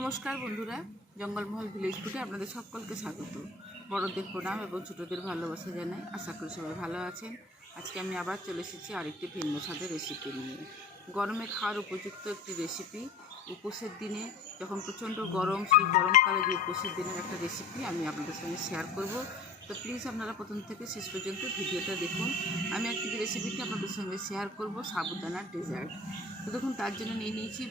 নমস্কার বন্ধুরা, জঙ্গলমহল ভিলেজ ফুডে আপনাদের সকলকে স্বাগত। বড়দের প্রণাম এবং ছোটদের ভালোবাসা জানাই। আশা করি সবাই ভালো আছেন। আজকে আমি আবার চলে এসেছি আরেকটি ভিন্ন স্বাদের রেসিপি নিয়ে। গরমে খাওয়ার উপযুক্ত একটি রেসিপি। উপোসের দিনে যখন প্রচণ্ড গরম, সেই গরমকালে যে উপোসের দিনের একটা রেসিপি আমি আপনাদের সঙ্গে শেয়ার করব। তো প্লিজ আপনারা প্রথম থেকে শেষ পর্যন্ত ভিডিওটা দেখুন। আমি একটি রেসিপিটি আপনাদের সঙ্গে শেয়ার করব, সাবুদানার ডেজার্ট। তো দেখুন, তার জন্য নিয়ে নিয়েছি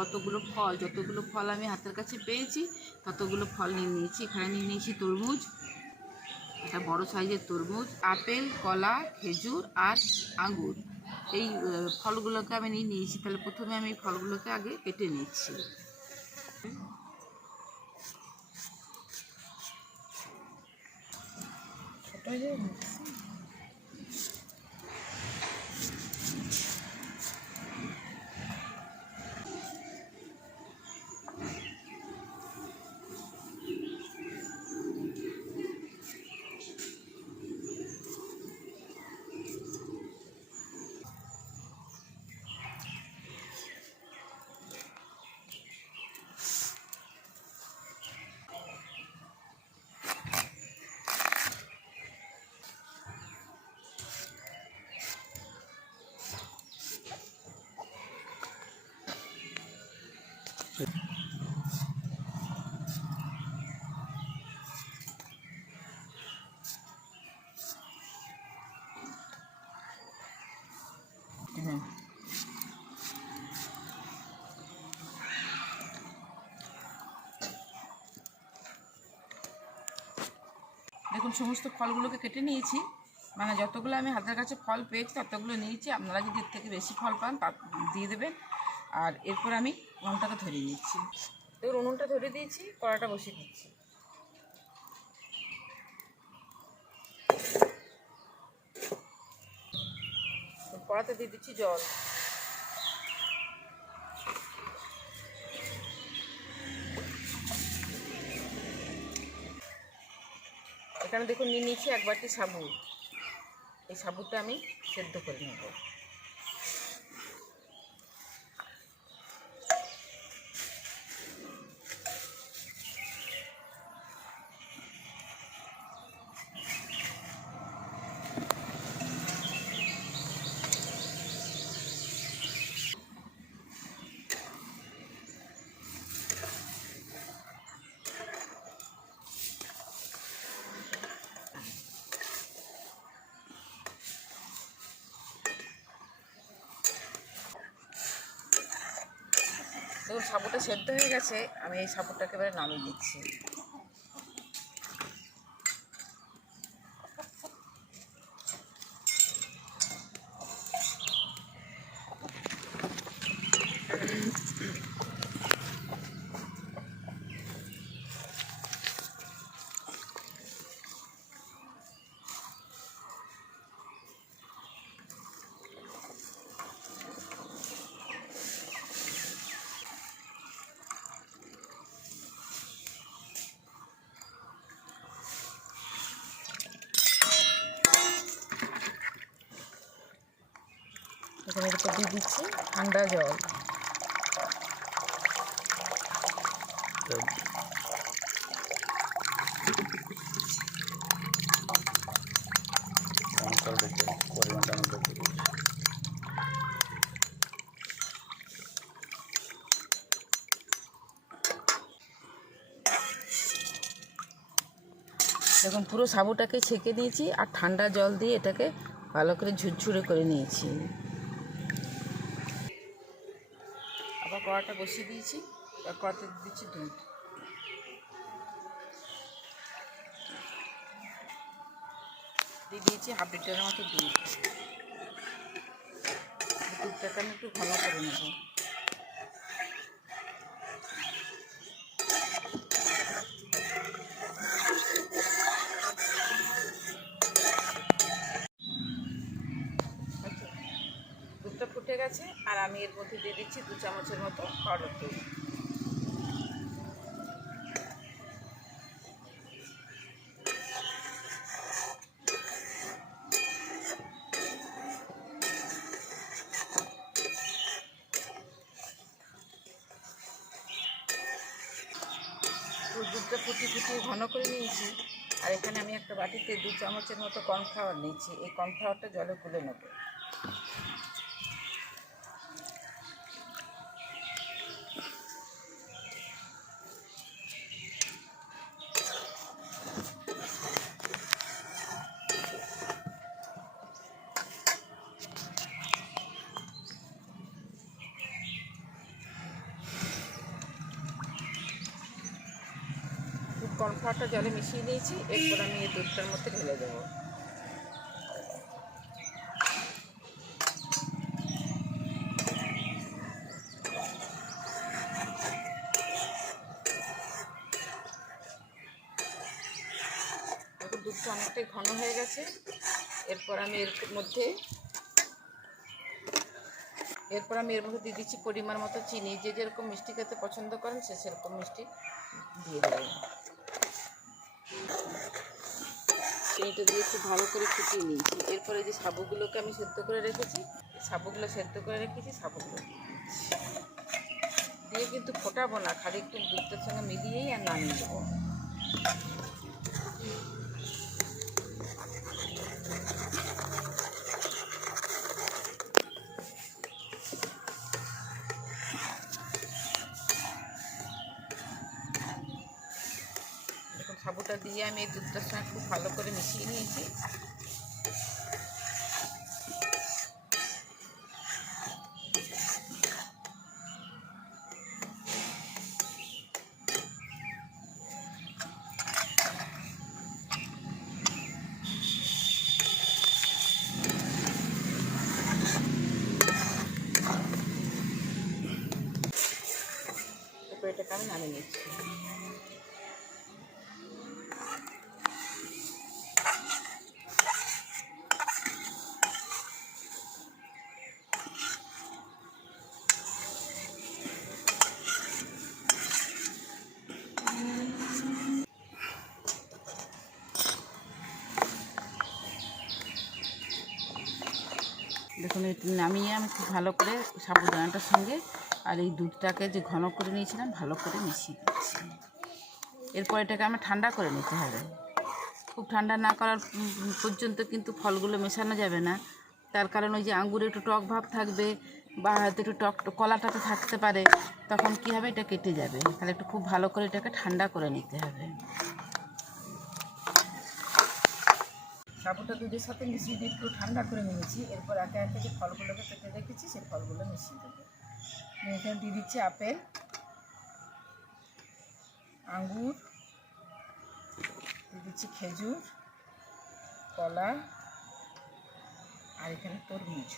কতগুলো ফল। যতগুলো ফল আমি হাতের কাছে পেয়েছি ততগুলো ফল নিয়ে নিয়েছি। এখানে নিয়ে নিয়েছি তরমুজ, একটা বড় সাইজের তরমুজ, আপেল, কলা, খেজুর আর আঙ্গুর। এই ফলগুলোকে আমি নিয়ে নিয়েছি। তাহলে প্রথমে আমি এই ফলগুলোকে আগে কেটে নিচ্ছি। দেখুন, সমস্ত ফলগুলোকে কেটে নিয়েছি। মানে যতগুলো আমি হাতের কাছে ফল পেয়েছি ততগুলো নিয়েছি। আপনারা যদি এর থেকে বেশি ফল পান তা দিয়ে দেবেন। আর এরপর আমি উনুনটাকে ধরিয়ে নিচ্ছি। এবার উনুনটা ধরিয়ে দিয়েছি, কড়াটা বসিয়ে দিচ্ছি। কড়াতে দিয়ে দিচ্ছি জল। এখানে দেখুন নিয়ে নিয়েছি এক বাটি সাবু। এই সাবুটা আমি সেদ্ধ করে নেব। দেখুন, সাবুটা সেদ্ধ হয়ে গেছে। আমি এই সাবুটাকে এবারে নামিয়ে দিচ্ছি। এখানে এটা দিয়ে দিচ্ছি ঠান্ডা জল। দেখুন, পুরো সাবুটাকে ছেঁকে নিয়েছি আর ঠান্ডা জল দিয়ে এটাকে ভালো করে ঝুরঝুরে করে নিয়েছি। আবার কড়াটা বসিয়ে দিয়েছি। কড়াতে দিচ্ছি দুধ। দিয়ে দিয়েছি হাফ লিটারের মতো দুধ। দুধটাকে আমি একটু ঘন করে নেব। দুধটা ফুটে গেছে আর আমি এর মধ্যে দিয়ে দিচ্ছি 2 চামচের মতো পাউডার দুধ। দুধটা ফুটিয়ে ঘন করে নিয়েছি। আর এখানে আমি একটা বাটিতে 2 চামচের মতো কর্নফ্লাওয়ার নিয়েছি। এই কর্নফ্লাওয়ারটা জলে গুলে নেব। কর্নফ্লাওয়ারটা জলে মিশিয়ে নিয়েছি। এরপর আমি এই দুধটার মধ্যে ঢেলে দেবো। দুধটা অনেকটাই ঘন হয়ে গেছে। এরপর আমি এর মধ্যে দিয়ে দিচ্ছি পরিমাণ মতো চিনি। যে যেরকম মিষ্টি খেতে পছন্দ করেন সে সেরকম মিষ্টি দিয়ে দেবেন। চিনিটা দিয়ে খুব ভালো করে ফুটিয়ে নিয়েছি। এরপরে যে সাবুগুলোকে আমি সেদ্ধ করে রেখেছি, সাবুগুলো দিয়ে কিন্তু ফোটাবো না, খালি একটু দুধটার সঙ্গে মিলিয়েই আর নামিয়ে দেবো। সাবুটা দিয়ে আমি এই দুধটার সঙ্গে খুব ভালো করে মিশিয়ে নিয়েছি। এরপর এটাকে আমি নামিয়ে নিচ্ছি। দেখুন এটি নামিয়ে আমি খুব ভালো করে সাবুদানাটার সঙ্গে আর এই দুধটাকে যে ঘন করে নিয়েছিলাম ভালো করে মিশিয়ে দিচ্ছি। এরপর এটাকে আমার ঠান্ডা করে নিতে হবে। খুব ঠান্ডা না করার পর্যন্ত কিন্তু ফলগুলো মেশানো যাবে না। তার কারণ ওই যে আঙ্গুরে একটু টক ভাব থাকবে বা হয়তো একটু টক কলাটাতে থাকতে পারে, তখন কী হবে এটা কেটে যাবে। তাহলে একটু খুব ভালো করে এটাকে ঠান্ডা করে নিতে হবে। সাবুটা দুধের সাথে মিশিয়ে দিয়ে একটু ঠান্ডা করে নিয়েছি। এরপর একে একে যে ফলগুলোকে কেটে রেখেছি সেই ফলগুলো মিশিয়ে দেবো। আমি এখানে দিয়ে দিচ্ছি আপেল, আঙ্গুর, দিয়ে দিচ্ছি খেজুর, কলা আর এখানে তরমুজ।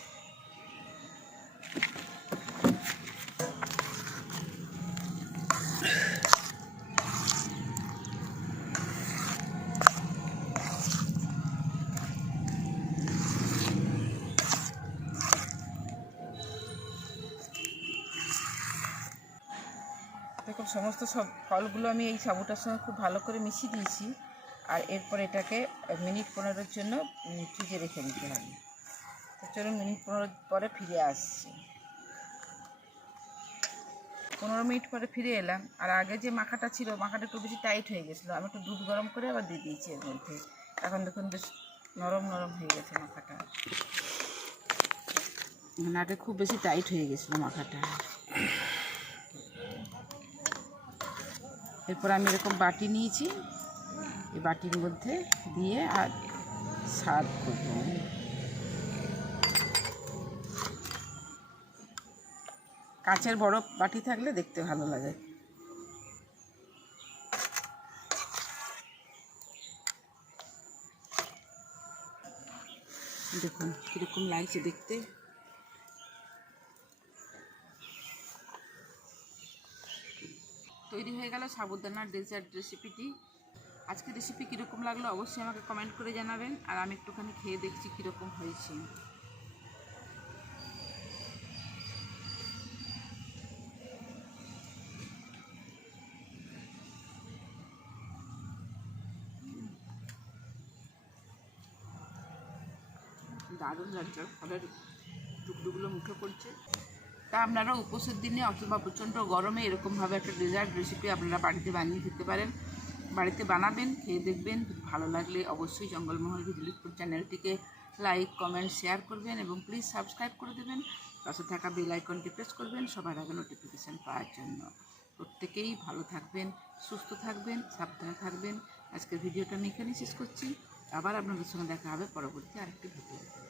দেখুন সমস্ত সব ফলগুলো আমি এই সাবুটার সঙ্গে খুব ভালো করে মিশিয়ে দিয়েছি। আর এরপর এটাকে মিনিট 15-এর জন্য ফ্রিজে রেখে দিতে হবে। তো চলুন মিনিট 15 পরে ফিরে আসছি। 15 মিনিট পরে ফিরে এলাম। আর আগে যে মাখাটা ছিল, মাখাটা একটু বেশি টাইট হয়ে গেছিলো। আমি একটু দুধ গরম করে আবার দিয়ে দিয়েছি এর মধ্যে। এখন দেখুন বেশ নরম নরম হয়ে গেছে মাখাটা। মানে আগে খুব বেশি টাইট হয়ে গেছিলো মাখাটা। এরপর আমি এরকম বাটি নিয়েছি, এই বাটির মধ্যে দিয়ে আর সার্ভ করব। কাঁচের বড় বাটি থাকলে দেখতে ভালো লাগে। দেখুন কীরকম লাগছে দেখতে। তৈরি হয়ে গেল সাবুদানার ডেজার্ট রেসিপিটি। আজকের রেসিপি কীরকম লাগলো অবশ্যই আমাকে কমেন্ট করে জানাবেন। আর আমি একটুখানি খেয়ে দেখছি কীরকম হয়েছে। দারুণ লাগছে, ফলের টুকরোগুলো মুখে পড়ছে। তা আপনারা উপোসের দিনে অথবা প্রচণ্ড গরমে এরকমভাবে একটা ডেজার্ট রেসিপি আপনারা বাড়িতে বানিয়ে খেতে পারেন। বাড়িতে বানাবেন, খেয়ে দেখবেন। ভালো লাগলে অবশ্যই জঙ্গলমহল ভিলেজ ফুড চ্যানেলটিকে লাইক, কমেন্ট, শেয়ার করবেন এবং প্লিজ সাবস্ক্রাইব করে দেবেন। পাশে থাকা বেল আইকনটি প্রেস করবেন সবার আগে নোটিফিকেশান পাওয়ার জন্য। প্রত্যেকেই ভালো থাকবেন, সুস্থ থাকবেন, সাবধানে থাকবেন। আজকের ভিডিওটা আমি এখানেই শেষ করছি। আবার আপনাদের সঙ্গে দেখা হবে পরবর্তী আরেকটি ভিডিও।